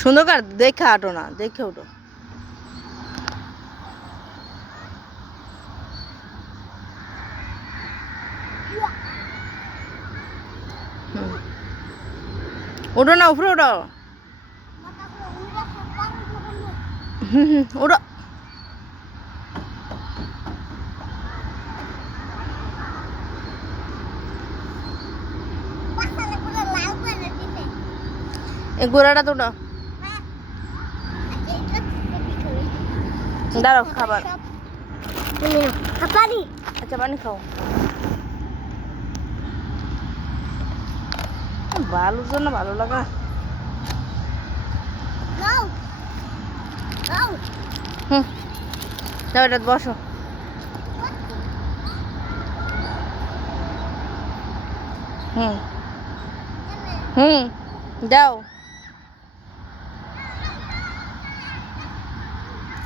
সুন্দর দেখে হাঁটো না দেখে হুম। ওঠো না উপরে হুম হুম ওঠো। এই গোড়াটা দাঁড়াও খাবার। পানি। আচ্ছা পানি খাও। বালুর জন্য ভালো লাগা। হুম। যাও এটা বসো। হুম। হুম দাও।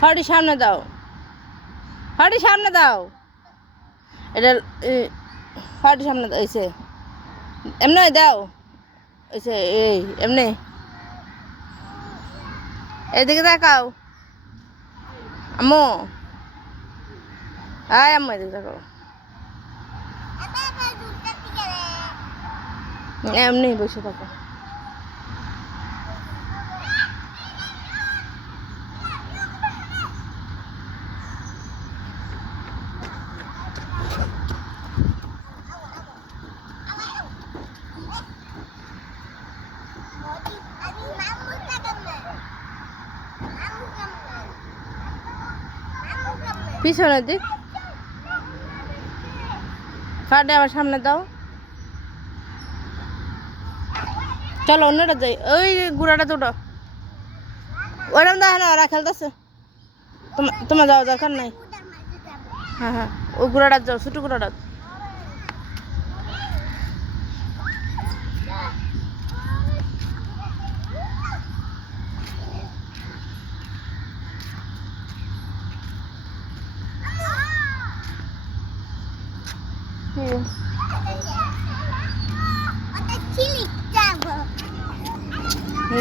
হাড়ি সামনে দাও। হাড়ি সামনে দাও। এটা হাড়ি সামনে দাও এসে এমনি দাও। এসে এই এমনি। এদিকে তাকাও। আম্মু। আয় আম্মু এদিকে তাকাও। এমনি বসে থাকো। পিছনের দিক। কাটে আবার সামনে দাও। চলো, অন্যটা যাই। ওই গুড়াটা দুটো। ওরম দেখ না, ওরা খেলতেছে। তোমার যাওয়া দরকার নাই? হ্যাঁ হ্যাঁ। ওই গুড়াটা যাও ছোটো গুড়াটা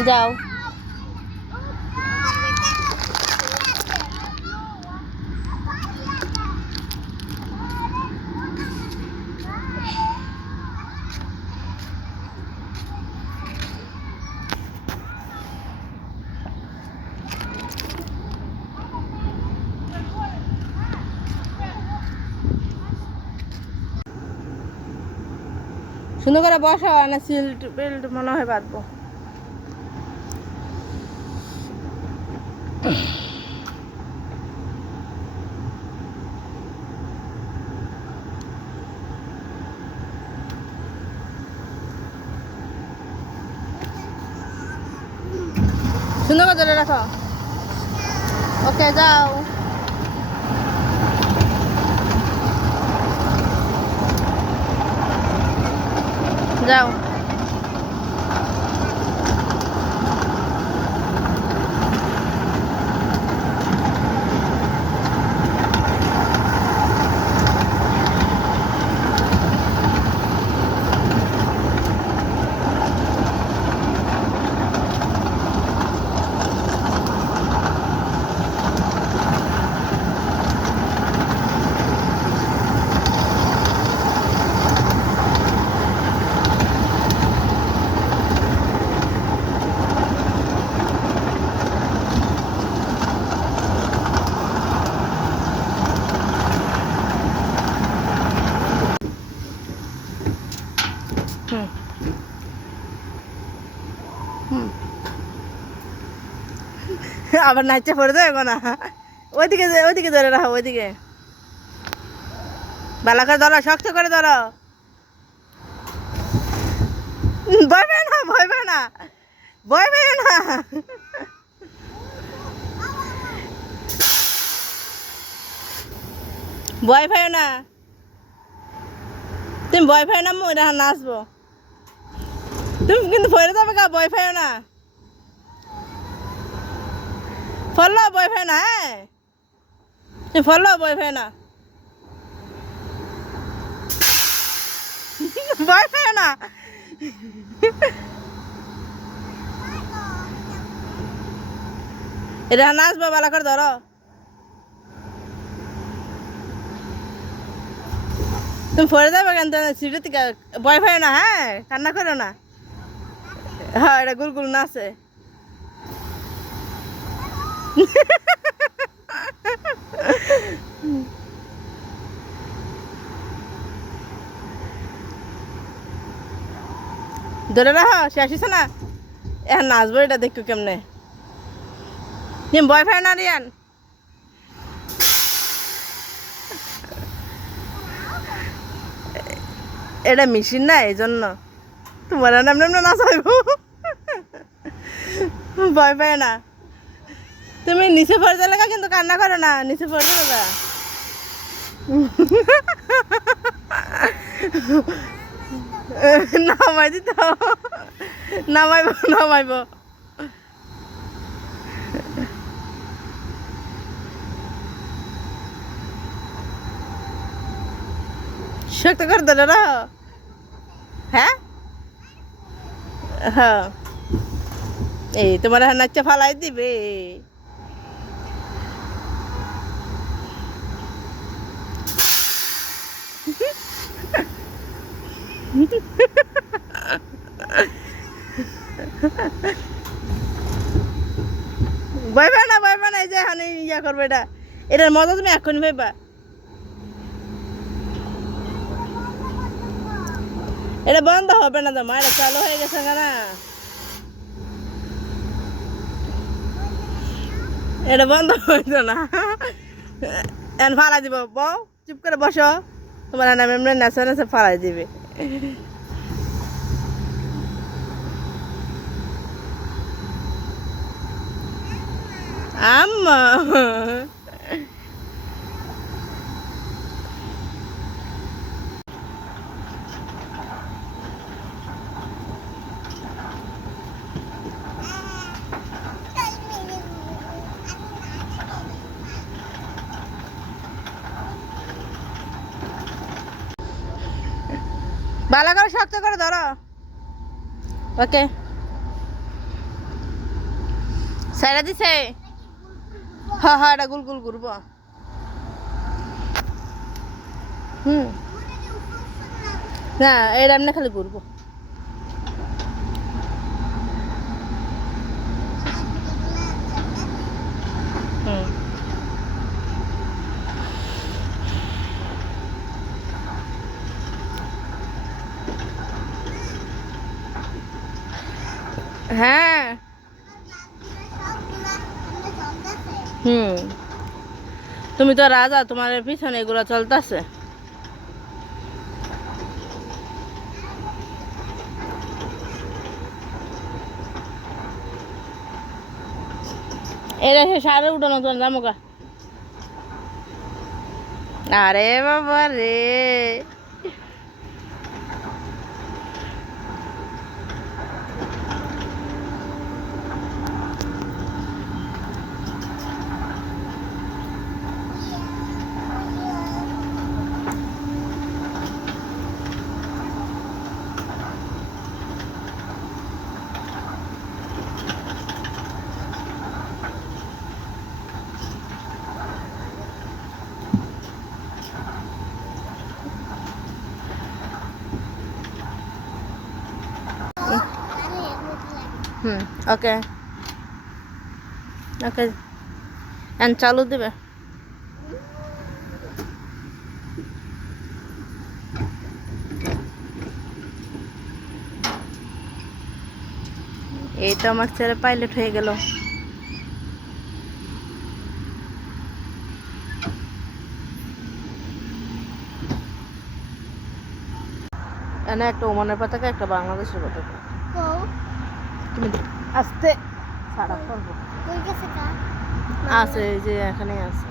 যাও। সুন্দর করে বসা না সিল্ট বেল্ট মনে হয় বাঁধবো। সুন্দর করে রাখো। ওকে যাও। যাও হুম। হুম। আবার নাচে পড়ে দেবো না ওইদিকে ওইদিকে ধরে রাখো, ওইদিকে। বালা করে ধরো, শক্ত করে ধরো। ভয় পেয়ে না, ভয় পেয়ে না। ভয় পেয়ে না। ভয় পেয়ে না। তুমি ভয় পেয়ে না মই নাচবো। তুমি কিন্তু ভয় যাবে কা ভয় না ফলো ভয় না হ্যাঁ ফলো ভয় না ভয় না এটা নাচবো ভালো করে ধরো তুমি পড়ে যাবে কেন সিঁড়ি থেকে ভয় না হ্যাঁ কান্না করো না হ্যাঁ এটা গুল গুল নাচে। ধরে রাখো, সে আসিস না? এখন নাচবো, এটা দেখো কেমনে। পাই না রিয়ান? এটা মেশিন না এই জন্য তোমার নাম নাম না চাইব ভয় পায় না। তুমি নিচে পড়ে যাবে কিন্তু কান্না করো না, নিচে পড়ে যাবে নামাই দিত। নামাইব নামাইব। শক্ত করে দিলে না। হ্যাঁ? হ্যাঁ। এই, তোমার নাচা ফালাই দিবে? পায় না পায় না, এই যে এখন ইয়া করবে এটা। এটার মজা তুমি এখনই পাইবা এটা বন্ধ হবে না তোমার, এটা চালু হয়ে গেছে না। এটা বন্ধ হইত না। এখন ফালাই দিব। বউ, চুপ করে বসো। তোমার নামে এমনি নেচে নেচে ফালাই দিবে। আম্মা। ভালো করে শক্ত করে ধরো। ওকে। সাইডা দিছে? হ্যাঁ হ্যাঁ এটা গুল গুল ঘুরব। হুম। না, এটা এমনি খালি ঘুরবো। হ্যাঁ। হুম। তুমি তো রাজা, তোমার পিছনে এগুলো চলতেছে। এটা সে সারে উঠানো তো জামুকা আরে বাবা রে। ওকে। ওকে। এন চালু দেবে। এই তো আমার ছেলে পাইলট হয়ে গেল। একটা ওমানের পতাকা, একটা বাংলাদেশের পতাকা। তুমি আস্তে। সারা করব। আছে এই যে এখানে আছে।